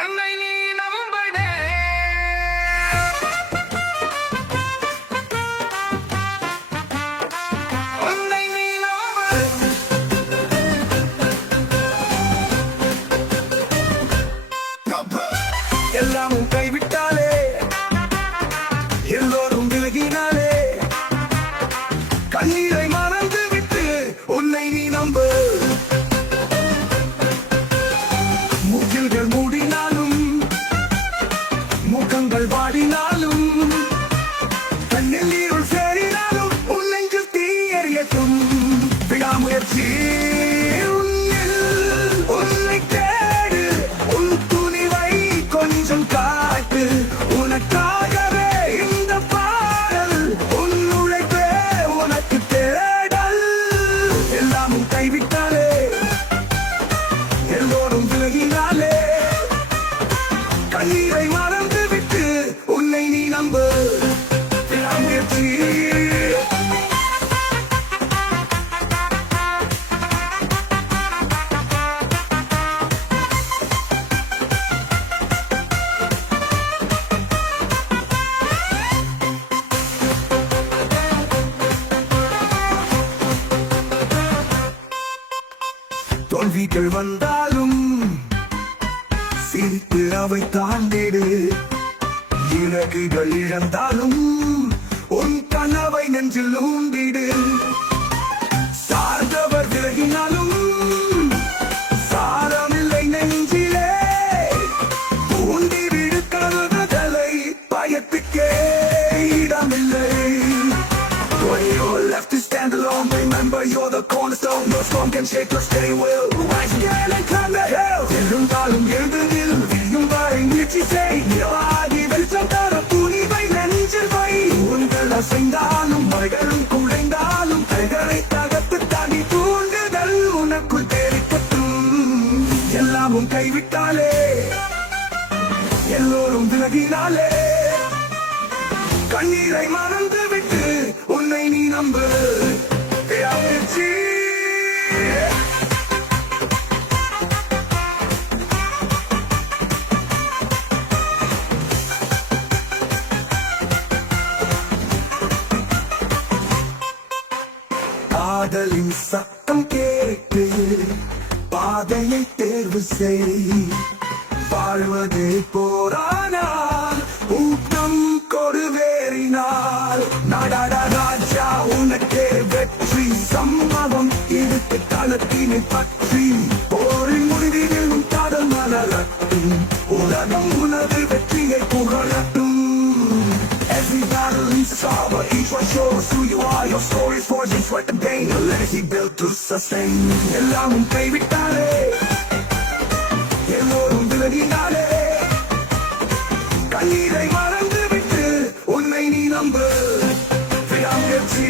அன்னை நீ நம்படே அன்னை நீ எல்லாமும் கைவிட்டாலே எல்லோரும் விலகினாலே கண்ணீரை மறந்து விட்டு உன்னை நீ நம்பு. முகில்கள் மூடினாலும் முகங்கள் வாடினாலும் கண்ணில் நீருள் சேரினாலும் உன் நெஞ்சில் தீ எரியட்டும். விடாமுயற்சி உன்னை தேடு, உன் துணிவை கொஞ்சம் காட்டு. உனக்காகவே இந்த பாடல், உன் உழைப்பே உனக்கு தேடல். எல்லாமும் கைவிட்டாலே எல்லோரும் விலகினாலே கண்ணீரை மறந்து விட்டு உன்னை நீ நம்பு. விடாமுயற்சி தோல்விகள் வந்தாலும் சிரித்து அவை தாண்டிடு. இறகுகள் இழந்தாலும் உன் கனவை நெஞ்சில் ஊண்டிடு. சார்ந்தவர் விலகினாலும் சாரமில்லை நெஞ்சிலே. ஊண்டி விடு கருதலை, பயத்துக்கே இடமில்லை. When you're left to stand alone, remember you're the cornerstone. No storm can shake your steady will. Rise again and climb the hill. எழுந்தாலும் எழுந்து நில், விரியும் வரை முயற்சி செய். நிலவாகி வெளிச்சம் தர துணிவை நெஞ்சில் வை. தூண்கள் அசைந்தாலும் மலைகளும் குலைந்தாலும் கைகளை தகர்த்து தாண்டி தூண்டுதல் உனக்குள் தேடிக்கட்டும். எல்லாமும் கைவிட்டாலே எல்லோரும் விலகினாலே கண்ணீரை மறந்து விட்டு உன்னை நீ நம்பு. விடாமுயற்சி காதலின் சத்தம் கேட்டு பாதையை தேர்வு செய். வாழ்வதே போரானால் ஊக்கம் கொடுவேறினால் நாடாடா ராஜா உனக்கே வெற்றி. சம்பவம் இருக்கு களத்தினை பற்றி போரின் முடிவிலும் காதல் மலரட்டும். உலகம் உனது வெற்றியை புகழட்டும். Every battle is a star, each one shows who you are. Your story is forged in sweat and pain, a legacy built to sustain. எல்லாமும் கைவிட்டாலே எல்லோரும் விலகினாலே கண்ணீரை மறந்து விட்டு உன்னை நீ நம்பு. விடாமுயற்சி